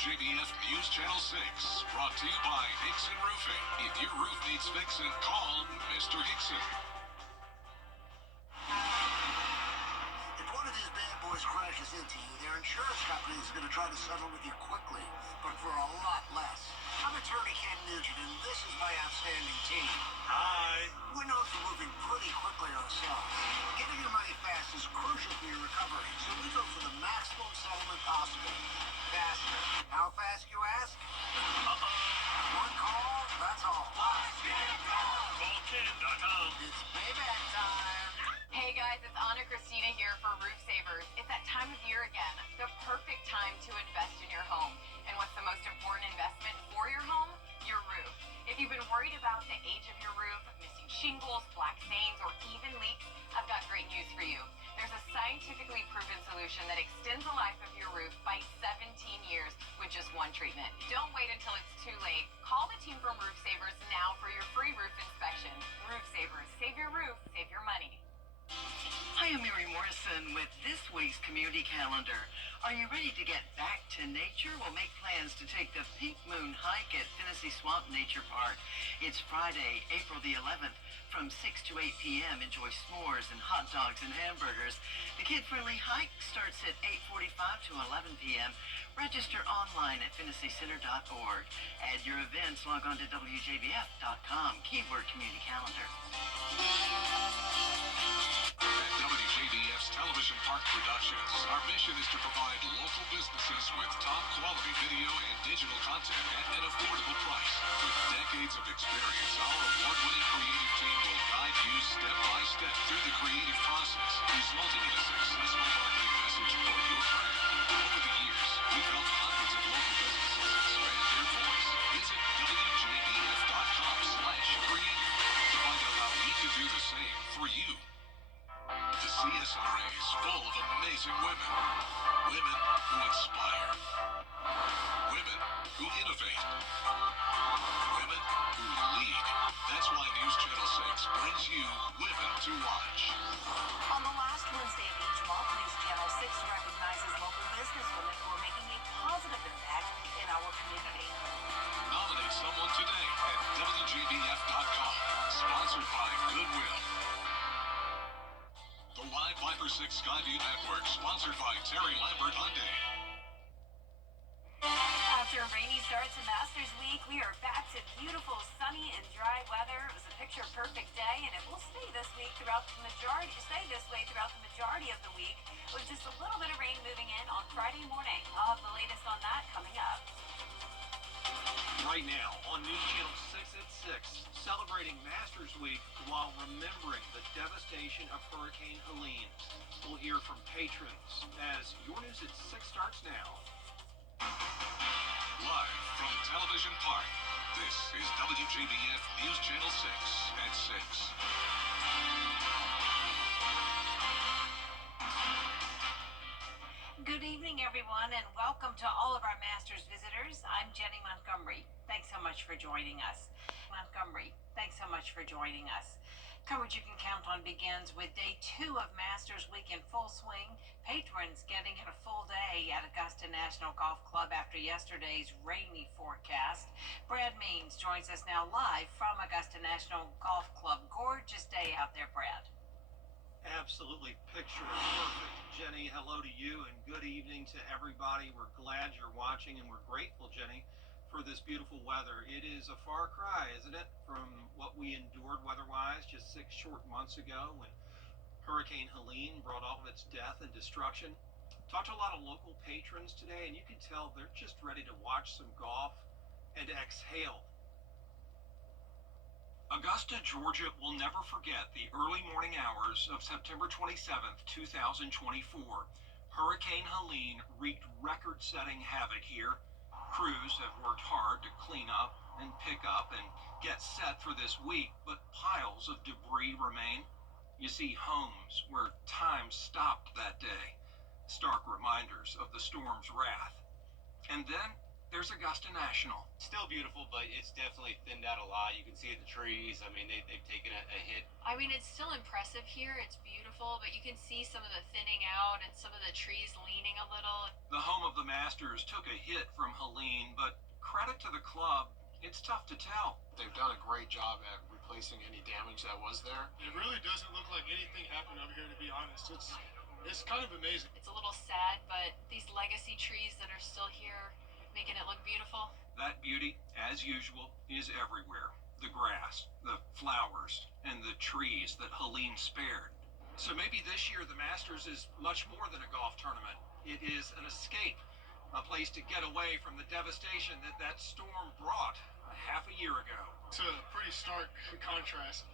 WJBF News Channel 6, brought to you by Hickson Roofing. If your roof needs fixing, call Mr. Hickson. If one of these bad boys crashes into you, their insurance company is going to try to settle with you quickly, but for a lot less. I'm attorney Ken Nugent, and this is my outstanding team. Hi. We're known for moving pretty quickly ourselves. Getting your money fast is crucial for your recovery, so we go for the maximum settlement possible. Faster. How fast, you ask? One call, that's all. CallKen.com. It's payback time. Hey guys, it's Anna Christina here for Roof Savers. It's that time of year again, the perfect time to invest in your home. And what's the most important investment for your home? Your roof. If you've been worried about the age of your roof, missing shingles, black stains, or even leaks, I've got great news for you. There's a scientifically proven solution that extends the life of your roof by 17 years with just one treatment. Don't wait until it's too late. Call the team from Roof Savers now for your free roof inspection. Roof Savers. Save your roof, save your money. Hi, I'm Mary Morrison with this week's community calendar. Are you ready to get back to nature? Well, make plans to take the Pink Moon hike at Tennessee Swamp Nature Park. It's Friday, April the 11th from 6 to 8 p.m. Enjoy s'mores and hot dogs and hamburgers. The kid-friendly hike starts at 8:45 to 11 p.m. Register online at TennesseeCenter.org. Add your events, log on to WJBF.com. Keyword community calendar. At WJBF's Television Park Productions, our mission is to provide local businesses with top quality video and digital content at an affordable price. With decades of experience, our award-winning creative team will guide you step by step through the creative process, resulting in a successful marketing message for your brand. Over the years, we've helped hundreds of local businesses expand their voice. Visit WJBF.com/creative to find out how we can do the same for you. The CSRA is full of amazing women. Women who inspire. Women who innovate. Women who lead. That's why News Channel 6 brings you Women to Watch. On the last Wednesday of each month, News Channel 6 recognizes local businesswomen who are making a positive impact in our community. Nominate someone today at WJBF.com. Sponsored by Goodwill. The Live Viper 6 Skyview Network, sponsored by Terry Lambert Hyundai. After a rainy start to Masters Week, we are back to beautiful, sunny, and dry weather. It was a picture-perfect day, and it will stay this way throughout the majority of the week, with just a little bit of rain moving in on Friday morning. I'll have the latest on that coming up. Right now on News Channel 6 at 6, celebrating Masters Week while remembering the devastation of Hurricane Helene. We'll hear from patrons as your News at 6 starts now. Live from Television Park, this is WJBF News Channel 6 at 6. Good evening, everyone, and welcome to all of our Masters visitors. I'm Jenny Montgomery. Thanks so much for joining us. Coverage you can count on begins with day 2 of Masters Week in full swing. Patrons getting a full day at Augusta National Golf Club after yesterday's rainy forecast. Brad Means joins us now live from Augusta National Golf Club. Gorgeous day out there, Brad. Absolutely picture perfect. Jenny, hello to you and good evening to everybody. We're glad you're watching and we're grateful, Jenny, for this beautiful weather. It is a far cry, isn't it, from what we endured weather-wise just 6 short months ago when Hurricane Helene brought all of its death and destruction. Talked to a lot of local patrons today, and you can tell they're just ready to watch some golf and exhale. Augusta, Georgia will never forget the early morning hours of September 27th, 2024. Hurricane Helene wreaked record-setting havoc here. Crews have worked hard to clean up and pick up and get set for this week, but piles of debris remain. You see homes where time stopped that day, stark reminders of the storm's wrath. And then there's Augusta National. Still beautiful, but it's definitely thinned out a lot. You can see the trees. I mean, they've taken a hit. I mean, it's still impressive here. It's beautiful, but you can see some of the thinning out and some of the trees leaning a little. The home of the Masters took a hit from Helene, but credit to the club, it's tough to tell. They've done a great job at replacing any damage that was there. It really doesn't look like anything happened over here, to be honest. It's kind of amazing. It's a little sad, but these legacy trees that are still here, making it look beautiful. That beauty, as usual, is everywhere. The grass, the flowers, and the trees that Helene spared. So maybe this year the Masters is much more than a golf tournament. It is an escape, a place to get away from the devastation that storm brought half a year ago. It's a pretty stark contrast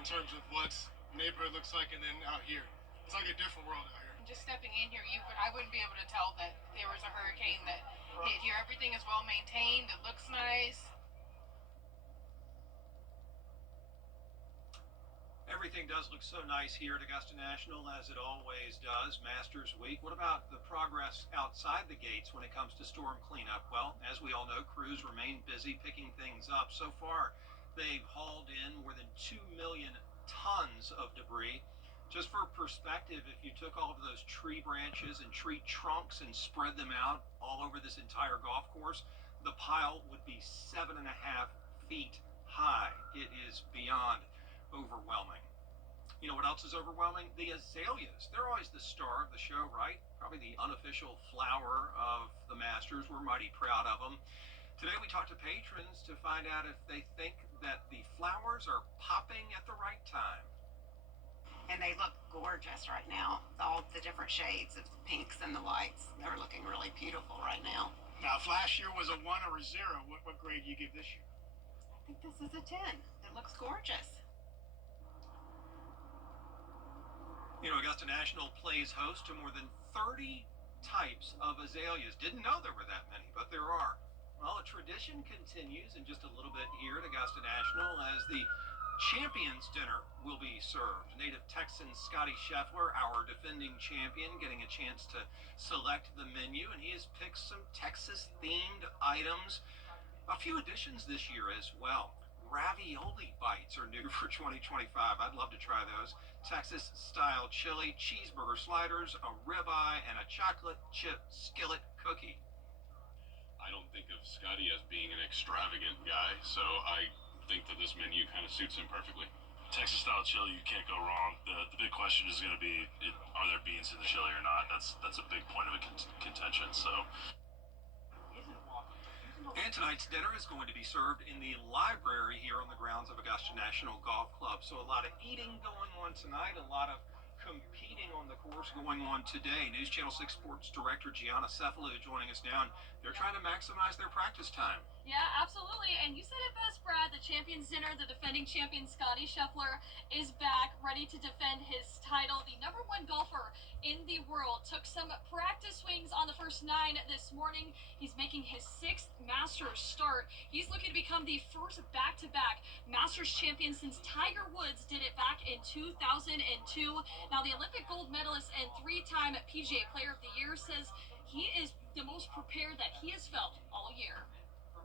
in terms of what neighborhood looks like and then out here. It's like a different world out here. Just stepping in here, I wouldn't be able to tell that there was a hurricane that hit here. Everything is well maintained. It looks nice. Everything does look so nice here at Augusta National, as it always does. Masters Week. What about the progress outside the gates when it comes to storm cleanup? Well, as we all know, crews remain busy picking things up. So far, they've hauled in more than 2 million tons of debris. Just for perspective, if you took all of those tree branches and tree trunks and spread them out all over this entire golf course, the pile would be 7.5 feet high. It is beyond overwhelming. You know what else is overwhelming? The azaleas. They're always the star of the show, right? Probably the unofficial flower of the Masters. We're mighty proud of them. Today we talked to patrons to find out if they think that the flowers are popping at the right time. And they look gorgeous right now. All the different shades of pinks and the whites. They're looking really beautiful right now. Now, if last year was a 1 or a 0, what grade do you give this year? I think this is a 10. It looks gorgeous. You know, Augusta National plays host to more than 30 types of azaleas. Didn't know there were that many, but there are. Well, a tradition continues in just a little bit here at Augusta National as the Champions Dinner will be served. Native Texan Scotty Scheffler, our defending champion, getting a chance to select the menu, and he has picked some Texas-themed items. A few additions this year as well. Ravioli bites are new for 2025. I'd love to try those. Texas-style chili, cheeseburger sliders, a ribeye, and a chocolate chip skillet cookie. I don't think of Scotty as being an extravagant guy, so I think that this menu kind of suits him perfectly. Texas style chili, you can't go wrong. The big question is going to be, are there beans in the chili or not? That's a big point of contention. So. And tonight's dinner is going to be served in the library here on the grounds of Augusta National Golf Club. So a lot of eating going on tonight, a lot of competing on the course going on today. News Channel 6 Sports Director Gianna Cefalu joining us now. They're trying to maximize their practice time. Yeah, absolutely. And you said it best, Brad. The Champions Dinner, the defending champion Scotty Scheffler is back, ready to defend his title. The #1 golfer in the world took some practice swings on the first 9 this morning. He's making his 6th Masters start. He's looking to become the first back-to-back Masters champion since Tiger Woods did it back in 2002. Now, the Olympic gold medalist and 3-time PGA Player of the Year says he is the most prepared that he has felt all year.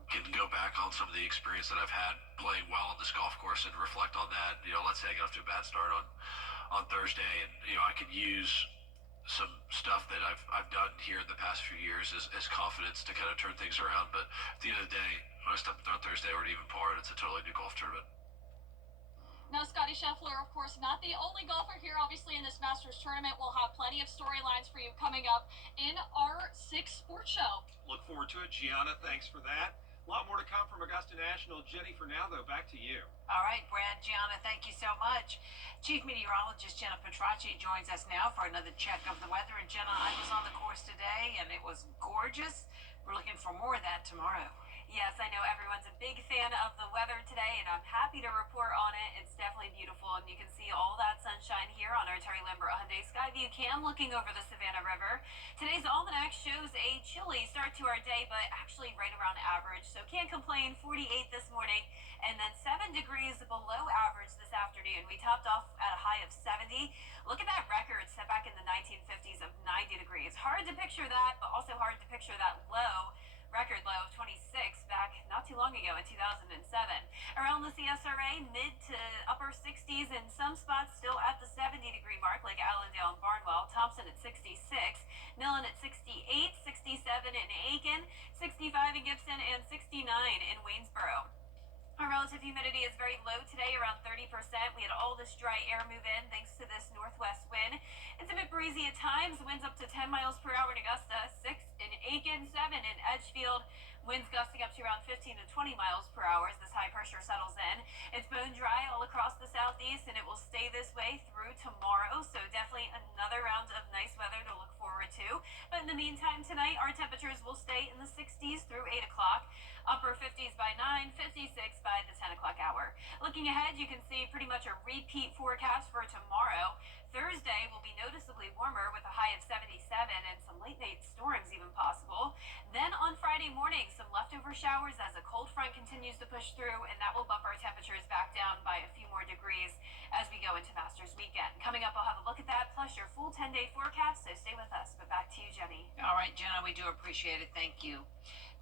Can go back on some of the experience that I've had playing well on this golf course and reflect on that. You know, let's say I got off to a bad start on Thursday, and I could use some stuff that I've done here in the past few years as confidence to kind of turn things around. But at the end of the day, when I stepped on Thursday, we're even par, and it's a totally new golf tournament. Now, Scotty Scheffler, of course, not the only golfer here, obviously, in this Masters tournament. We'll have plenty of storylines for you coming up in our 6th sports show. Look forward to it. Gianna, thanks for that. A lot more to come from Augusta National. Jenny, for now, though, back to you. All right, Brad, Gianna, thank you so much. Chief Meteorologist Jenna Petracci joins us now for another check of the weather. And Jenna, I was on the course today, and it was gorgeous. We're looking for more of that tomorrow. Yes, I know everyone's a big fan of the weather today, and I'm happy to report on it. It's definitely beautiful, and you can see all that sunshine here on our Terry Lambert Hyundai Skyview cam looking over the Savannah River. Today's almanac shows a chilly start to our day, but actually right around average, so can't complain. 48 this morning, and then 7 degrees below average this afternoon. We topped off at a high of 70. Look at that record set back in the 1950s of 90 degrees. Hard to picture that, but also hard to picture that low. record low of 26 back not too long ago in 2007. Around the CSRA, mid to upper 60s in some spots, still at the 70-degree mark, like Allendale and Barnwell. Thompson at 66, Millen at 68, 67 in Aiken, 65 in Gibson, and 69 in Waynesboro. Our relative humidity is very low today, around 30%. We had all this dry air move in thanks to this northwest wind. It's a bit breezy at times. Winds up to 10 miles per hour in Augusta, 6 in Aiken, 7 in Edgefield. Winds gusting up to around 15 to 20 miles per hour as this high pressure settles in. It's bone dry all across the southeast, and it will stay this way through tomorrow. So definitely another round of nice weather to look forward to. But in the meantime, tonight, our temperatures will stay in the 60s through 8 o'clock. Upper 50s by 9, 56 by the 10 o'clock hour. Looking ahead, you can see pretty much a repeat forecast for tomorrow. Thursday will be noticeably warmer with a high of 77 and some late night storms even possible. Then on Friday morning, some leftover showers as a cold front continues to push through, and that will bump our temperatures back down by a few more degrees as we go into Masters weekend. Coming up, I'll have a look at that, plus your full 10-day forecast, so stay with us. But back to you, Jenny. All right, Jenna, we do appreciate it. Thank you.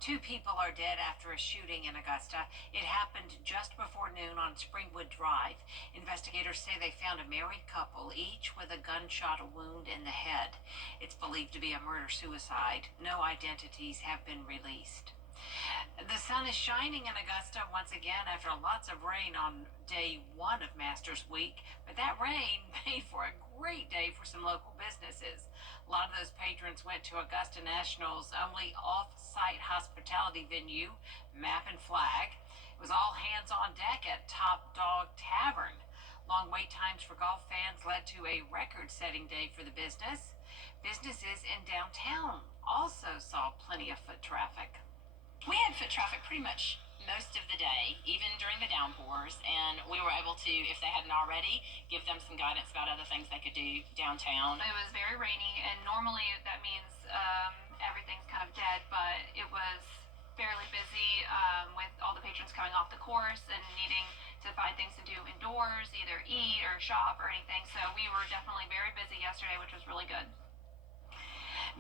2 people are dead after a shooting in Augusta. It happened just before noon on Springwood Drive. Investigators say they found a married couple, each with a gunshot wound in the head. It's believed to be a murder-suicide. No identities have been released. The sun is shining in Augusta once again after lots of rain on day 1 of Masters Week, but that rain made for a great day for some local businesses. A lot of those patrons went to Augusta National's only off-site hospitality venue, Map and Flag. It was all hands on deck at Top Dog Tavern. Long wait times for golf fans led to a record-setting day for the business. Businesses in downtown also saw plenty of foot traffic. We had foot traffic pretty much most of the day, even during the downpours, and we were able to, if they hadn't already, give them some guidance about other things they could do downtown. It was very rainy, and normally that means everything's kind of dead, but it was fairly busy with all the patrons coming off the course and needing to find things to do indoors, either eat or shop or anything. So we were definitely very busy yesterday, which was really good.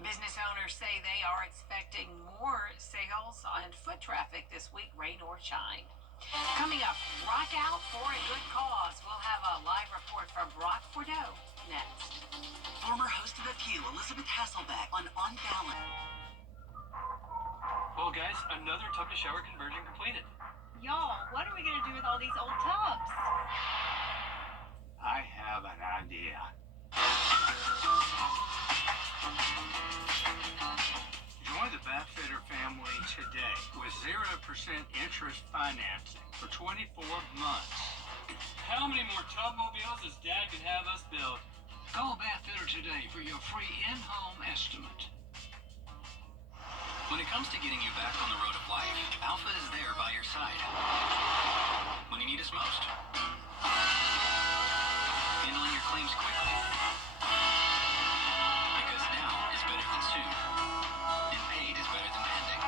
Business owners say they are expecting more sales and foot traffic this week, rain or shine. Coming up, rock out for a good cause. We'll have a live report from Brock Bordeaux next. Former host of The View, Elizabeth Hasselbeck on Balance. Well, guys, another tub to shower conversion completed. Y'all, what are we going to do with all these old tubs? I have an idea. Join the Bathfitter family today with 0% interest financing for 24 months. How many more tub mobiles does Dad can have us build? Call Bathfitter today for your free in-home estimate. When it comes to getting you back on the road of life, Alpha is there by your side. When you need us most. Handling your claims quickly. Because now is better than soon. And paid is better than pending.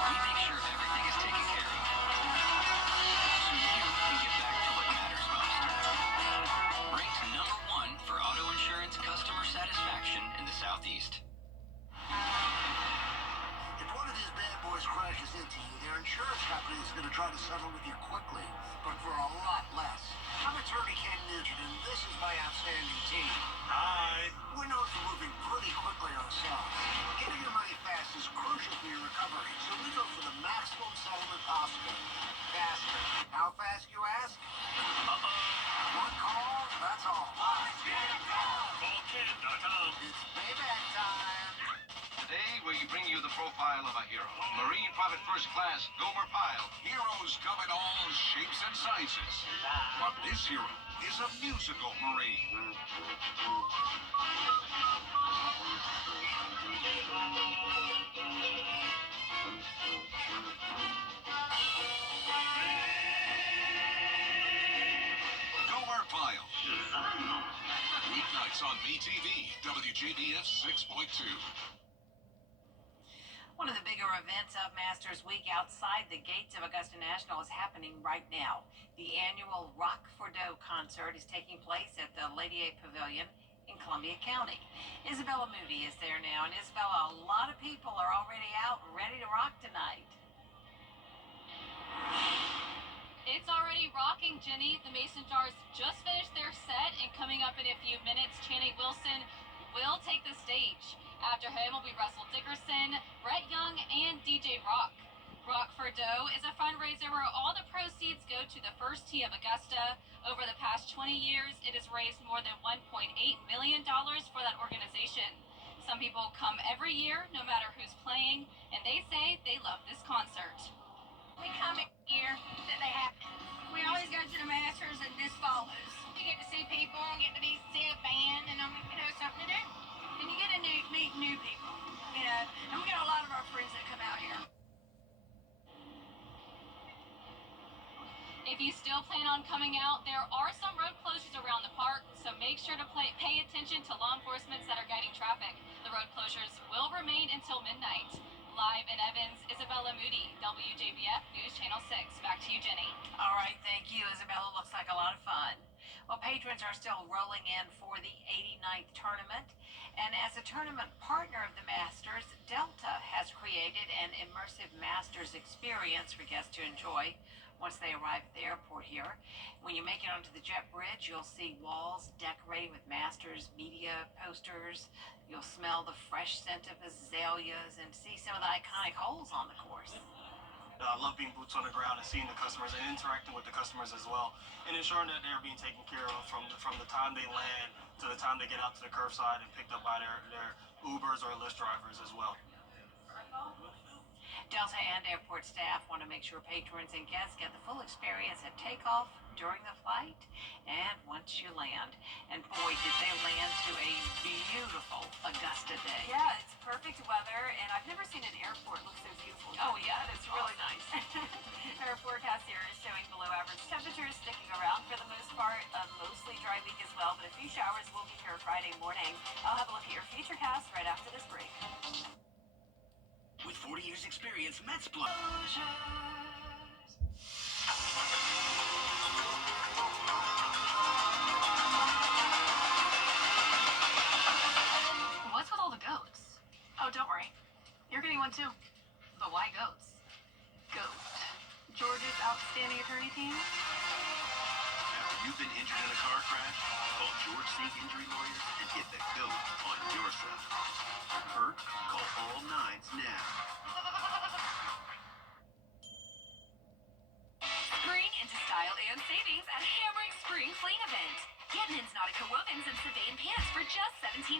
We make sure everything is taken care of. So you can get back to what matters most. Ranked #1 for auto insurance customer satisfaction in the Southeast. If one of these bad boys crashes into you, their insurance company is going to try to settle with you quickly, but for a lot less. I'm attorney Ken Nugent, and this is my outstanding team. Hi. We're known for moving pretty quickly ourselves. Getting your money fast is crucial for your recovery, so we go for the maximum settlement possible. Faster. How fast, you ask? One call, that's all. It's payback time. Today, we bring you the profile of a hero. Marine Private First Class Gomer Pyle. Heroes come in all shapes and sizes. But this hero is a musical Marine. Gomer Pyle. Weeknights on MeTV, WJBF 6.2. One of the bigger events of Masters Week outside the gates of Augusta National is happening right now. The annual Rock for Dough concert is taking place at the Lady A Pavilion in Columbia County. Isabella Moody is there now, and Isabella, a lot of people are already out and ready to rock tonight. It's already rocking, Jenny. The Mason Jars just finished their set, and coming up in a few minutes, Channing Wilson will take the stage. After him will be Russell Dickerson, Brett Young, and DJ Rock. Rock for Dough is a fundraiser where all the proceeds go to the First Tee of Augusta. Over the past 20 years, it has raised more than $1.8 million for that organization. Some people come every year, no matter who's playing, and they say they love this concert. We come every year that they happen. We always go to the Masters, and this follows. You get to see people, get to see a band, and something to do. And you get to meet new people, and we got a lot of our friends that come out here. If you still plan on coming out, there are some road closures around the park, so make sure to pay attention to law enforcement that are guiding traffic. The road closures will remain until midnight. Live in Evans, Isabella Moody, WJBF News Channel 6. Back to you, Jenny. All right, thank you, Isabella. Looks like a lot of fun. Well, patrons are still rolling in for the 89th tournament. And as a tournament partner of the Masters, Delta has created an immersive Masters experience for guests to enjoy once they arrive at the airport here. When you make it onto the jet bridge, you'll see walls decorated with Masters media posters. You'll smell the fresh scent of azaleas and see some of the iconic holes on the course. I love being boots on the ground and seeing the customers and interacting with the customers as well, and ensuring that they're being taken care of from the time they land to the time they get out to the curbside and picked up by their Ubers or Lyft drivers as well. Delta and airport staff want to make sure patrons and guests get the full experience at takeoff, during the flight, and once you land. And boy, did they land to a beautiful Augusta day. Yeah, it's perfect weather, and I've never seen an airport look so beautiful. Oh yeah, it's really nice. Our forecast here is showing below average temperatures sticking around for the most part. A mostly dry week as well, but a few showers will be here Friday morning. I'll have a look at your futurecast right after this break. With 40 years experience, Mets Plus. What's with all the goats? Oh, don't worry. You're getting one too. But why goats? GOAT. Georgia's outstanding attorney team. Have you been injured in a car crash? Call George Sink Injury Lawyers and get the GOAT on your side. Hurt? Call all nines now. Spring into style and savings at Hamrick Spring Fling Event. Get men's Nautica wovens and Savane pants for just $17.98.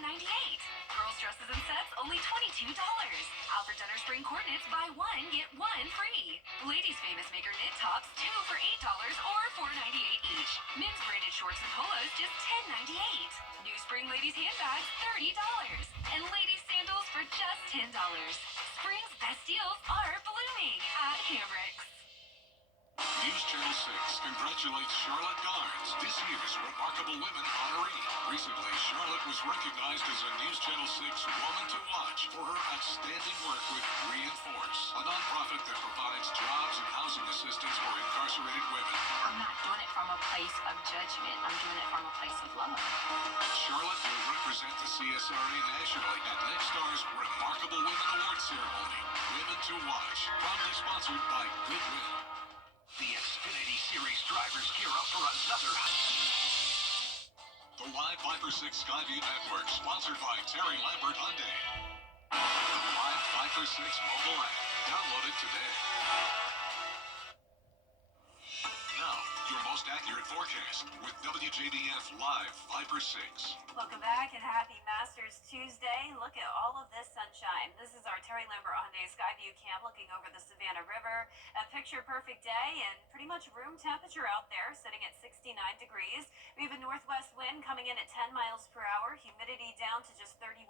Girls dresses and sets only $22. Alfred Dunner Spring coordinates, buy one, get one free. Ladies Famous Maker knit tops, 2 for $8 or $4.98 each. Men's branded shorts and polos, just $10.98. New Spring ladies handbags, $30. And ladies sandals for just $10. Spring's best deals are blooming at Hamrick's. News Channel 6 congratulates Charlotte Garnes, this year's Remarkable Women honoree. Recently, Charlotte was recognized as a News Channel 6 Woman to Watch for her outstanding work with Reinforce, a nonprofit that provides jobs and housing assistance for incarcerated women. I'm not doing it from a place of judgment. I'm doing it from a place of love. Charlotte will represent the CSRA nationally at next star's Remarkable Women Award ceremony. Women to Watch, proudly sponsored by Goodwill. The Xfinity Series drivers gear up for another. The Live Viper 6 Skyview Network, sponsored by Terry Lambert Hyundai. The Live Viper 6 mobile app. Download it today. Now, your most accurate forecast with WJBF Live Viper 6. Welcome back and happy Masters Tuesday. Look at all of this sunshine. This is our Terry Lambert Hyundai Skyview Camp looking over the Savannah River. A picture perfect day and pretty much room temperature out there, sitting at 69 degrees. We have a northwest wind coming in at 10 miles per hour, humidity down to just 31%,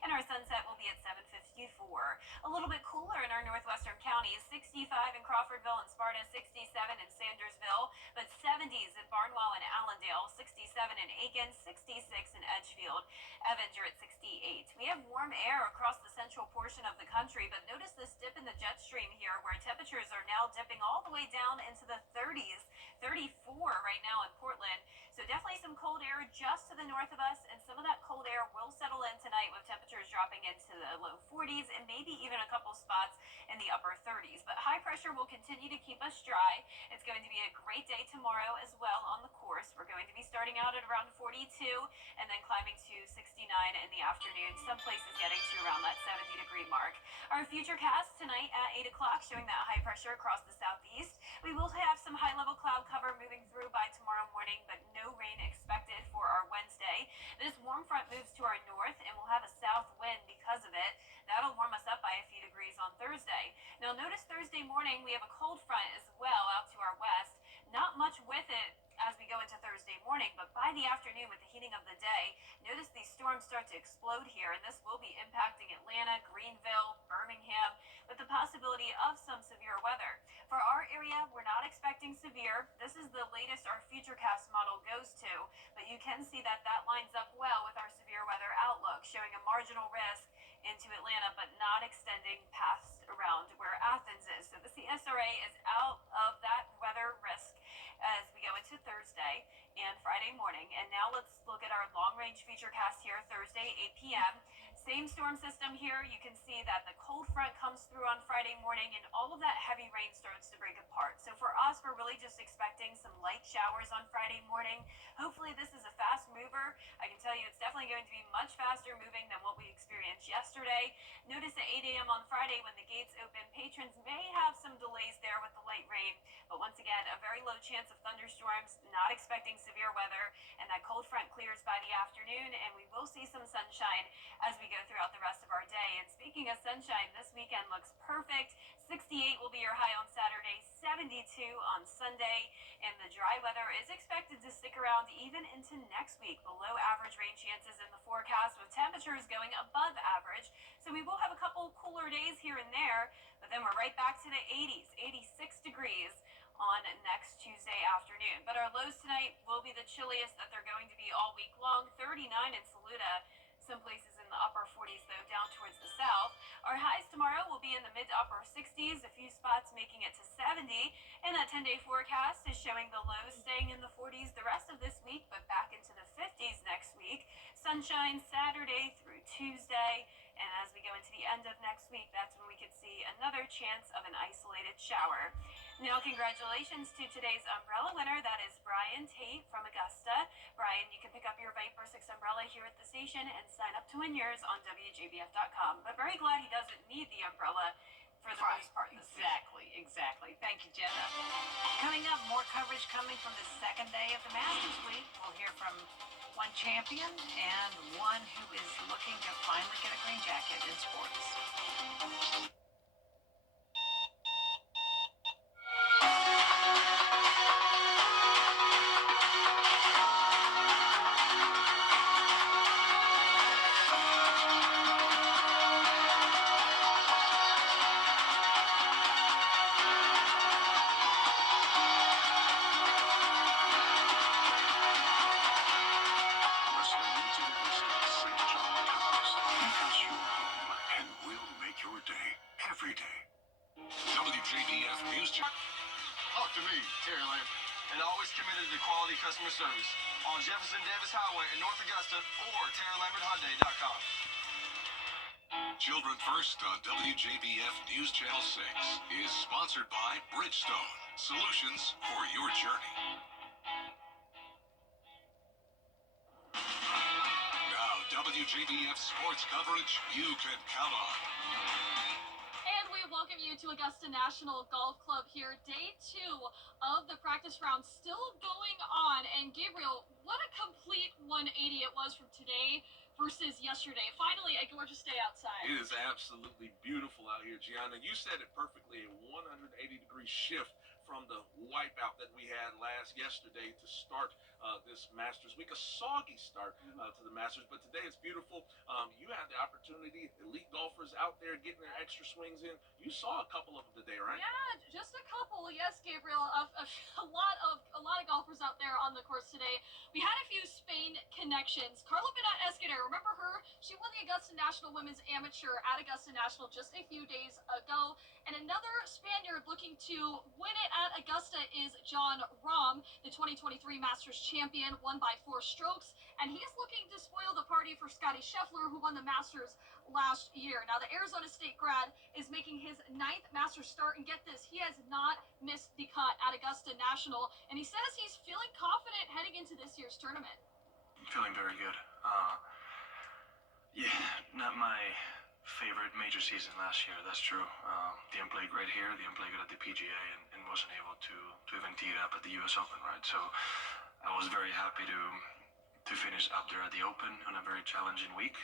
and our sunset will be at 7:54. A little bit cooler in our northwestern counties, 65 in Crawfordville and Sparta, 67 in Sandersville, but 70s in Barnwell and Allendale, 67 in Aiken, 66 in Edgefield. Evans, you're at 68. We have warm air across the central central portion of the country, but notice this dip in the jet stream here where temperatures are now dipping all the way down into the 30s, 34 right now in Portland. So definitely some cold air just to the north of us, and some of that cold air will settle in tonight with temperatures dropping into the low 40s and maybe even a couple spots in the upper 30s. But high pressure will continue to keep us dry. It's going to be a great day tomorrow as well on the course. We're going to be starting out at around 42 and then climbing to 69 in the afternoon, some places getting to around that 70-degree mark. Our futurecast tonight at 8 o'clock showing that high pressure across the southeast. We will have some high-level cloud cover moving through by tomorrow morning, but no rain expected for our Wednesday. This warm front moves to our north, and we'll have a south wind because of it. That'll warm us up by a few degrees on Thursday. Now, notice Thursday morning we have a cold front as well out to our west. Not much with it as we go into Thursday morning, but by the afternoon with the heating of the day, notice these storms start to explode here, and this will be impacting Atlanta, Greenville, Birmingham, with the possibility of some severe weather. For our area, we're not expecting severe. This is the latest our futurecast model goes to, but you can see that that lines up well with our severe weather outlook, showing a marginal risk into Atlanta, but not extending past around where Athens is. So the CSRA is out of that weather risk as we go into Thursday and Friday morning. And now let's look at our long-range futurecast here, Thursday, 8 p.m. Same storm system here. You can see that the cold front comes through on Friday morning, and all of that heavy rain starts to break apart. So for us, we're really just expecting some light showers on Friday morning. Hopefully this is a fast mover. I can tell you it's definitely going to be much faster moving than what we experienced yesterday. Notice at 8 a.m. on Friday when the gates open, patrons may have some delays there with the light rain, but once again, a very low chance of thunderstorms, not expecting severe weather, and that cold front clears by the afternoon, and we will see some sunshine as we go throughout the rest of our day. And speaking of sunshine, this weekend looks perfect. 68 will be your high on Saturday, 72 on Sunday, and the dry weather is expected to stick around even into next week. Below average rain chances in the forecast with temperatures going above average. So we will have a couple cooler days here and there, but then we're right back to the 80s, 86 degrees on next Tuesday afternoon. But our lows tonight will be the chilliest that they're going to be all week long. 39 in Saluda, some places in the upper 40s though down towards the south. Our highs tomorrow will be in the mid to upper 60s, a few spots making it to 70. And that 10-day forecast is showing the lows staying in the 40s the rest of this week, but back into the 50s next week. Sunshine Saturday through Tuesday. And as we go into the end of next week, that's when we could see another chance of an isolated shower. Now, congratulations to today's umbrella winner. That is Brian Tate from Augusta. Brian, you can pick up your Viper 6 umbrella here at the station and sign up to win yours on WJBF.com. But very glad he doesn't need the umbrella for the most part this week. Exactly. Thank you, Jenna. Coming up, more coverage coming from the second day of the Masters Week. We'll hear from one champion and one who is looking to finally get a green jacket in sports. WJBF News Channel. Talk to me, Terry Lambert. And always committed to quality customer service on Jefferson Davis Highway in North Augusta or TerryLambertHyundai.com. Children First on WJBF News Channel 6 is sponsored by Bridgestone, solutions for your journey. Now, WJBF sports coverage you can count on. And we welcome you to Augusta National Golf Club here. Day 2 of the practice round still going on. And Gabriel, what a complete 180 it was from today versus yesterday. Finally, a gorgeous day outside. It is absolutely beautiful out here, Gianna. You said it perfectly, a 180-degree shift from the wipeout that we had yesterday to start this Masters week. A soggy start to the Masters, but today it's beautiful. You had the opportunity, elite golfers out there getting their extra swings in. You saw a couple of them today, right? Yeah, just a couple. Yes, Gabriel. A lot of golfers out there on the course today. We had a few Spain connections. Carla Benat Escobar, remember her? She won the Augusta National Women's Amateur at Augusta National just a few days ago. And another Spaniard looking to win it at Augusta is John Rahm, the 2023 Masters champion, won by 4 strokes. And he's looking to spoil the party for Scotty Scheffler, who won the Masters last year. Now, the Arizona State grad is making his 9th Masters start, and get this, he has not missed the cut at Augusta National, and he says he's feeling confident heading into this year's tournament. Feeling very good. Yeah, not my favorite major season last year, that's true. Didn't play great here, didn't play good at the PGA, and wasn't able to even tee it up at the US Open, right? So I was very happy to finish up there at the Open on a very challenging week.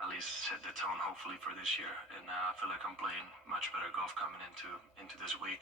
At least set the tone hopefully for this year, and I feel like I'm playing much better golf coming into this week.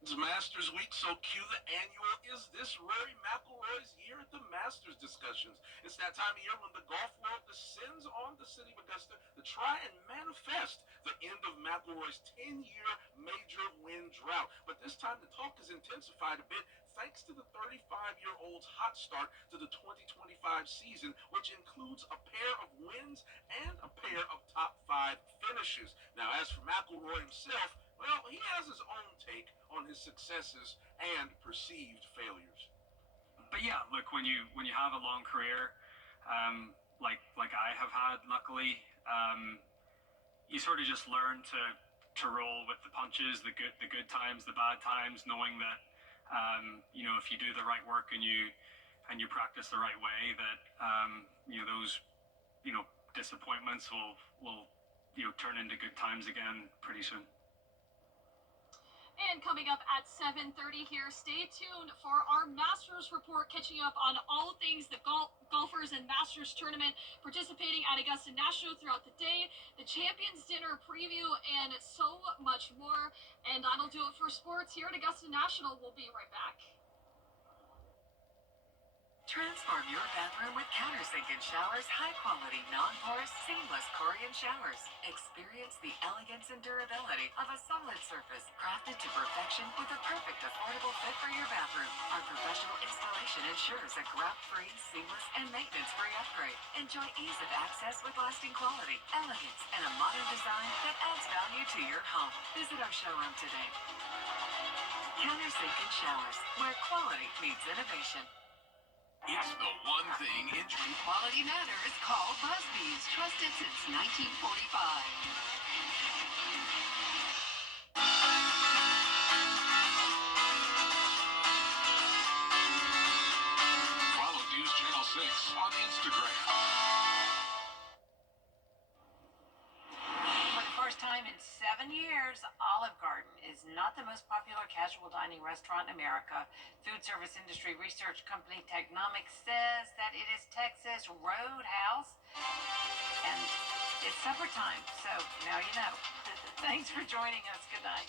It's Masters Week, so cue the annual Is This Rory McIlroy's Year at the Masters discussions. It's that time of year when the golf world descends on the city of Augusta to try and manifest the end of McIlroy's 10-year major win drought. But this time the talk has intensified a bit thanks to the 35-year-old's hot start to the 2025 season, which includes a pair of wins and a pair of top 5 finishes. Now, as for McIlroy himself, well, he has his own take on his successes and perceived failures. But yeah, look, when you have a long career, like I have had, luckily, you sort of just learn to roll with the punches, the good times, the bad times, knowing that if you do the right work and you practice the right way, that those disappointments will turn into good times again pretty soon. And coming up at 7:30 here, stay tuned for our Masters report, catching up on all things the golfers and Masters tournament participating at Augusta National throughout the day, the Champions Dinner preview, and so much more. And that'll do it for sports here at Augusta National. We'll be right back. Transform your bathroom with countersink and showers, high-quality, non-porous, seamless Korean showers. Experience the elegance and durability of a solid surface crafted to perfection with a perfect, affordable fit for your bathroom. Our professional installation ensures a grout-free, seamless, and maintenance-free upgrade. Enjoy ease of access with lasting quality, elegance, and a modern design that adds value to your home. Visit our showroom today. Countersink and showers, where quality meets innovation. It's the one thing injury Quality matters. Call Busby's. Trusted since 1945. Follow News Channel 6 on Instagram. For the first time in 7 years, Olive Garden is not the most popular casual dining restaurant in America. Food service industry research company Technomics says that it is Texas Roadhouse. And it's supper time, so now you know. Thanks for joining us. Good night.